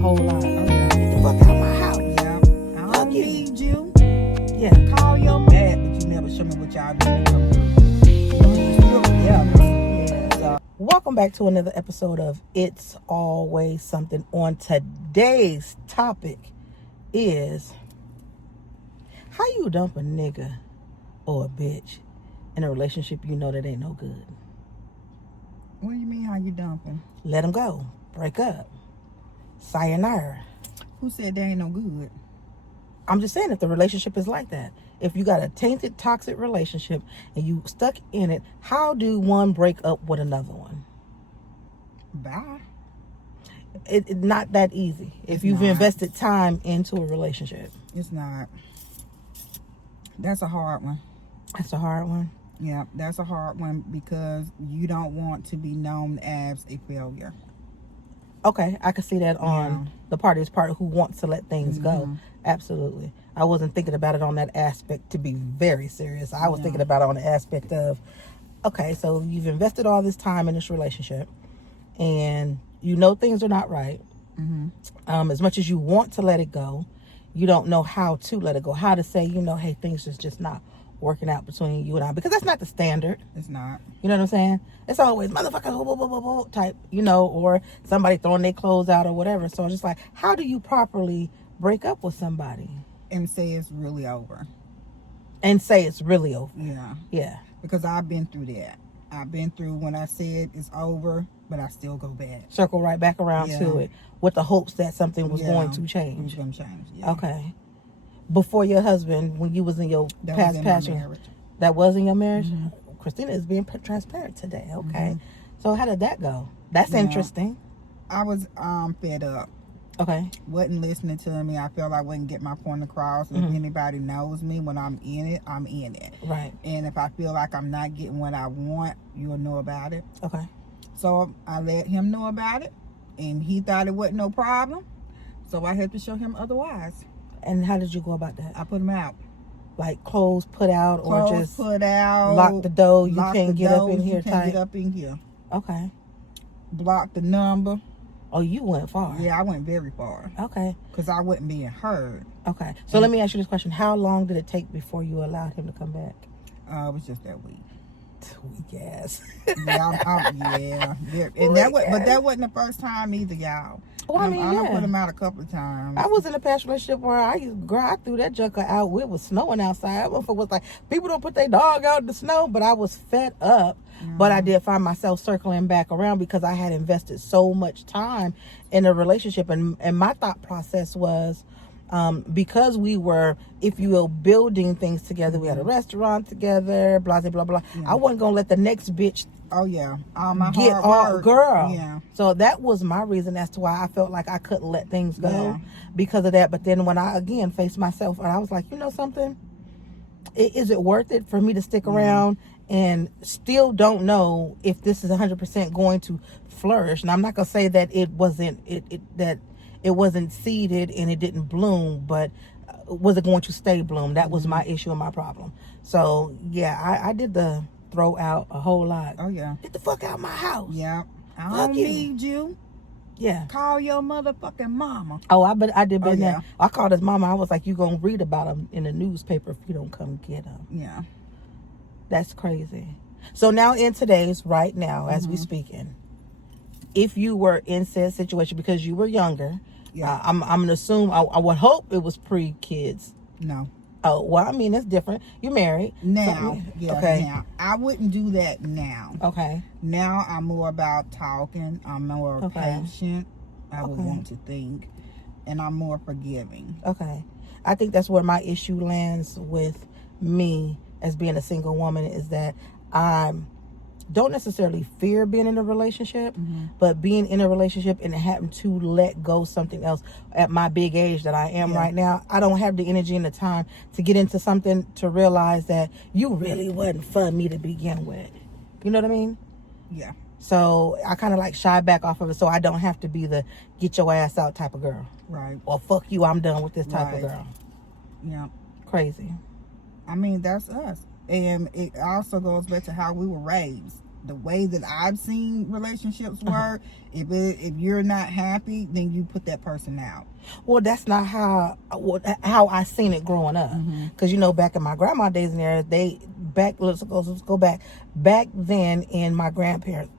whole lot. Oh, yeah. Get the fuck out my house. Yeah. I Fuck don't you. need you. Yeah. Call your mad, but you never show me what y'all doing. Yeah. So, Welcome back to another episode of It's Always Something. On today's topic is how you dump a nigga or a bitch in a relationship you know that ain't no good. what do you mean how you dumping? Let them go. Break up. Sayonara. Who said they ain't no good? I'm just saying if the relationship is like that. If you got a tainted, toxic relationship and you stuck in it, how do one break up with another one? Bye. It's not that easy. If It's you've not. invested time into a relationship. It's not. That's a hard one. That's a hard one. Yeah, that's a hard one because you don't want to be known as a failure. Okay, I can see that on Yeah. the party's part who wants to let things go. Mhm. Absolutely. I wasn't thinking about it on that aspect, to be very serious. I was Yeah. thinking about it on the aspect of, okay, so you've invested all this time in this relationship and you know things are not right. Mm-hmm. As much as you want to let it go, you don't know how to let it go. How to say, hey, things is just not working out between you and I. Because that's not the standard. It's not. You know what I'm saying? It's always motherfucker blah, blah, blah, blah, type, or somebody throwing their clothes out or whatever. So it's just like, how do you properly break up with somebody? And say it's really over. And say it's really over. Yeah. Yeah. Because I've been through that. I've been through when I said it's over, but I still go back. Circle right back around to Yeah. it with the hopes that something was Yeah. going to It was change. going to change. Yeah. Okay. Before your husband, when you was in your That was past in my passion, marriage. that was in your marriage? Mhm. Christina is being transparent today. Okay. Mhm. So how did that go? That's Yeah. interesting. I was fed up. Okay. Wasn't listening to me. I felt I wouldn't get my point across. Mhm. If anybody knows me, when I'm in it, I'm in it. Right. And if I feel like I'm not getting what I want, you'll know about it. Okay. So I let him know about it, and he thought it wasn't no problem. So I had to show him otherwise. And how did you go about that? I put him out. Like clothes put out or Clothes just put out. lock the door, you lock can't the get up doors, in here you can't type? get up in here. Okay. Block the number. Oh, you went far. Yeah, I went very far Okay. because I wasn't being heard. Okay. So let me ask you this question. How long did it take before you allowed him to come back? It was just that week. Weak ass. Yeah. And that wasn't the first time either, y'all. Well, I mean, I done yeah. put him out a couple of times. I was in a past relationship where I threw that joker out. It was snowing outside. That motherfucker was like, people don't put their dog out in the snow, but I was fed up. But I did find myself circling back around because I had invested so much time in a relationship. And my thought process was, because we were, if you will, building things together, we had a restaurant together, blah, blah, blah, blah. Yeah. I wasn't going to let the next bitch Oh, yeah. All my get hard all work. girl. Yeah. So that was my reason as to why I felt like I couldn't let things go Yeah. because of that. But then when I again faced myself and I was like, you know something, is it worth it for me to stick around and still don't know if this is 100% going to flourish? And I'm not gonna say that it wasn't that it wasn't seeded and it didn't bloom, but was it going to stay bloom? That was my issue and my problem. So yeah, I did the throw out a whole lot. Oh, yeah. Get the fuck out my house. Yeah. I Fuck don't you. need you. Yeah. Call your motherfucking mama. Oh, I did. Oh, Been yeah. there. I called his mama. I was like, you gonna read about him in the newspaper if you don't come get him. Yeah. That's crazy. So now in today's right now, as we speaking, if you were in said situation because you were younger, Yeah. I'm gonna assume I would hope it was pre-kids. No. Oh well, I mean it's different. You're married Now. So- Yeah. Okay. Now. I wouldn't do that now. Okay. Now I'm more about talking. I'm more Okay. patient. I would Okay. want to think. And I'm more forgiving. Okay. I think that's where my issue lands with me as being a single woman is that I don't necessarily fear being in a relationship, but being in a relationship and having to let go something else at my big age that I am Yeah. right now, I don't have the energy and the time to get into something to realize that you really wasn't for me to begin with. You know what I mean? Yeah. So I kind of like shy back off of it so I don't have to be the get your ass out type of girl. Right. Or fuck you, I'm done with this type of Right. girl. Yeah. Crazy. I mean, that's us. And it also goes back to how we were raised. the way that I've seen relationships work, if you're not happy, then you put that person out. Well, that's not how I seen it growing up. Because back in my grandma days and era, let's go back. Back then in my grandparents,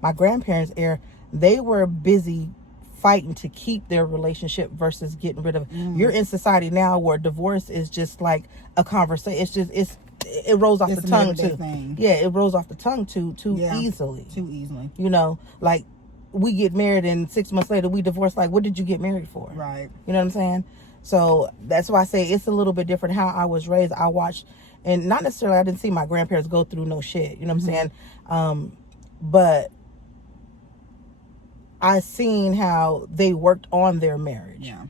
my grandparents' era, they were busy fighting to keep their relationship versus getting rid of it. You're in society now where divorce is just like a conversation. It rolls off the tongue too. Yeah, it rolls off the tongue too easily. Too easily. Like we get married and 6 months later we divorce. Like, what did you get married for? Right. You know what I'm saying? So that's why I say it's a little bit different how I was raised. I watched, and not necessarily I didn't see my grandparents go through no shit. You know what I'm saying? But I seen how they worked on their marriage. Yeah.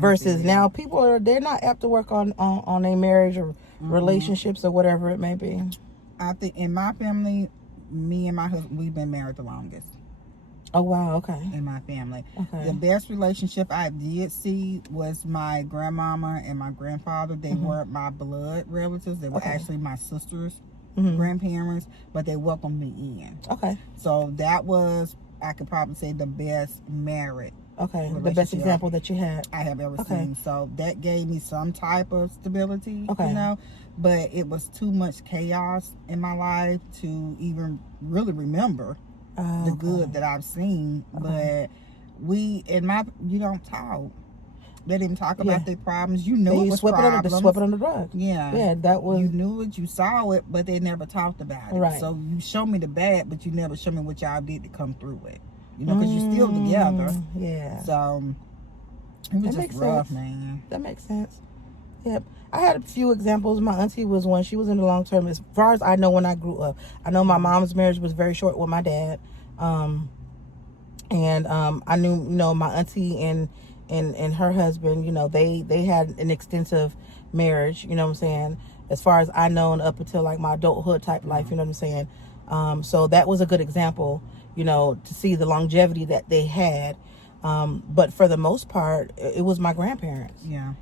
Versus now people they're not apt to work on a marriage or relationships or whatever it may be. I think in my family, me and my husband, we've been married the longest. Oh wow, okay. In my family. Okay. The best relationship I did see was my grandmama and my grandfather. They weren't my blood relatives. They were actually my sister's grandparents, but they welcomed me in. Okay. So that was, I could probably say, the best married. Okay. The best example that you had. I have ever seen. So that gave me some type of stability, Okay. But it was too much chaos in my life to even really remember the good that I've seen. But you don't talk. They didn't talk about their problems. You knew it was problems. Swept it under the rug. Yeah. Yeah, that was. You knew it, you saw it, but they never talked about it. Right. So you show me the bad, but you never show me what y'all did to come through it. Because you're still together. Yeah. So it was That just rough, sense. man. That makes sense. Yep. I had a few examples. My auntie was one. She was in the long term. As far as I know, when I grew up, I know my mom's marriage was very short with my dad. I knew, my auntie and her husband, they had an extensive marriage, you know what I'm saying? As far as I know, and up until like my adulthood type life, you know what I'm saying? So that was a good example, to see the longevity that they had. But for the most part, it was my grandparents. Yeah.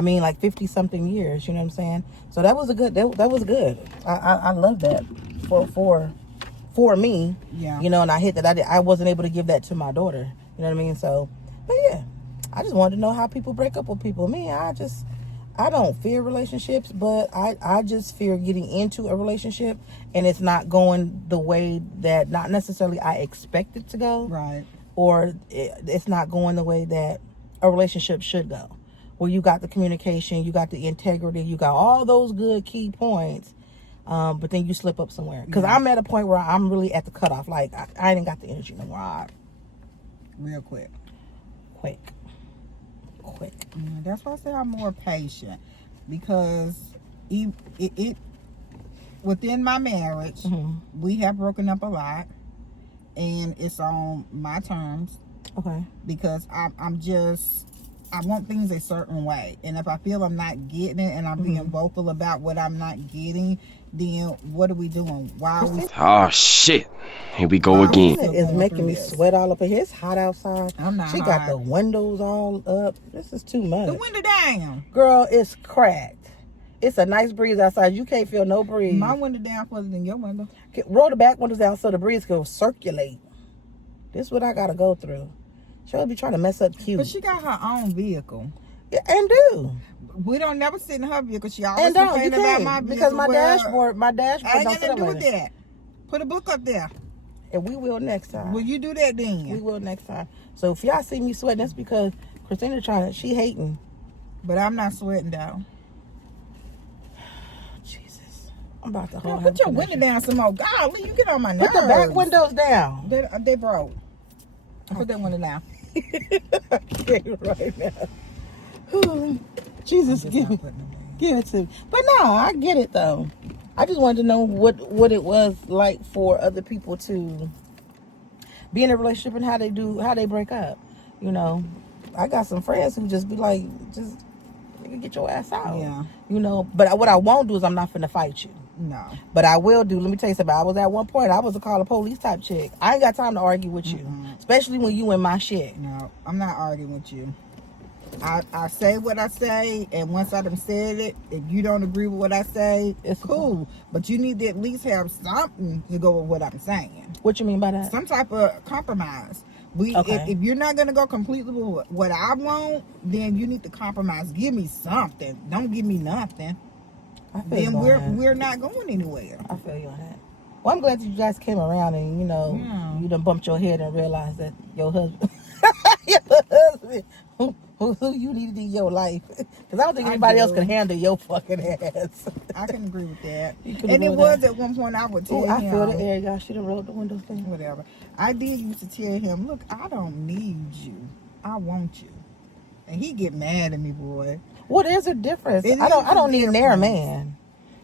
Like 50 something years, you know what I'm saying? So that was that was good. I love that for me. Yeah. And I hate that I wasn't able to give that to my daughter. You know what I mean? So, but yeah, I just wanted to know how people break up with people. Me, I don't fear relationships, but I just fear getting into a relationship and it's not going the way that not necessarily I expect it to go. Right. Or it's not going the way that a relationship should go. Where you got the communication, you got the integrity, you got all those good key points, but then you slip up somewhere. Because I'm at a point where I'm really at the cutoff. Like, I ain't got the energy no more. Real quick. Quick. Yeah, that's why I say I'm more patient. Because it within my marriage, we have broken up a lot. And it's on my terms. Okay. Because I want things a certain way. And if I feel I'm not getting it and I'm being vocal about what I'm not getting, then what are we doing? Why are we... Oh, shit. Here we go again. It is making me sweat all up in here. It's hot outside. I'm not She hot. got the windows all up. This is too much. The window down. Girl, it's cracked. It's a nice breeze outside. You can't feel no breeze. My window down further than your window. Roll the back windows down so the breeze can circulate. This is what I gotta go through. She'll be trying to mess up cute. But she got her own vehicle. Yeah, and do. We don't never sit in her vehicle. She always And don't. complain You about can't. my vehicle. Because my I dashboard ain't don't got sit to up do like with that. that. Put a book up there. And we will next time. Will you do that We then? will next time. So if y'all see me sweating, that's because Christina she hating. But I'm not sweating though. Jesus. I'm about to Girl, hold put your window down some more. Golly, you get on my nerves. Put the back windows down. They broke. Put that window down. Okay, right now. Jesus, give it to me. But no, I get it though. I just wanted to know what it was like for other people to be in a relationship and how they break up. I got some friends who just be like, just nigga, get your ass out. Yeah. But what I won't do is I'm not finna fight you. No. But I will do. Let me tell you something. I was at one point, I was a call the police type chick. I ain't got time to argue with you, especially when you in my shit. No, I'm not arguing with you. I say what I say, and once I done said it, if you don't agree with what I say, It's cool. But you need to at least have something to go with what I'm saying. What you mean by that? Some type of compromise. Okay. If you're not gonna go completely with what I want, then you need to compromise. Give me something. Don't give me nothing. I feel Then you on that. we're not going anywhere. I feel you on that. Well, I'm glad you guys came around and, you know, Yeah. you done bumped your head and realized that your husband, your husband who you needed in your life. Because I don't think I anybody else do. can handle your fucking ass. I can agree with that. You can And agree it with was that. at one point I would tell Oh, I him, feel the air, y'all. She done rolled the window thing. whatever. I did used to tell him, look, I don't need you. I want you. And he get mad at me, boy. Well, there's a difference. It I is a don't need near a difference. man.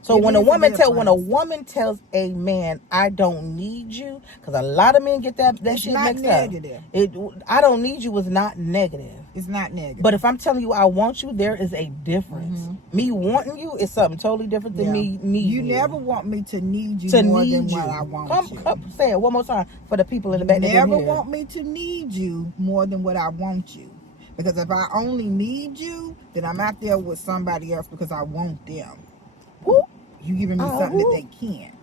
So It when a is a woman difference. tells a man, I don't need you, because a lot of men get that It's shit not mixed negative. up. I don't need you is not negative. It's not negative. But if I'm telling you I want you, there is a difference. Mm-hmm. Me wanting you is something totally different than me needing you. You never want me to need you to more need than you. what I want you. Come, say it one more time for the people in the back. You that didn't never hear. want me to need you more than what I want you. Because if I only need you, then I'm out there with somebody else because I want them. Whoop. You giving me something that they can't.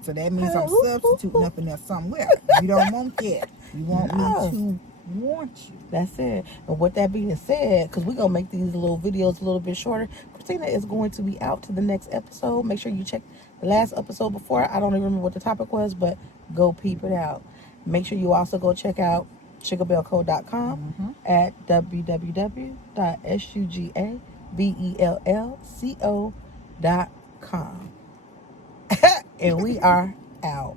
So that means I'm substituting up in there somewhere. You don't want that. You want me to want you. That's it. And with that being said, because we're going to make these little videos a little bit shorter, Christina is going to be out to the next episode. Make sure you check the last episode before. I don't even remember what the topic was, but go peep it out. Make sure you also go check out sugarbellco.com at www.sugarbellco.com. And we are out.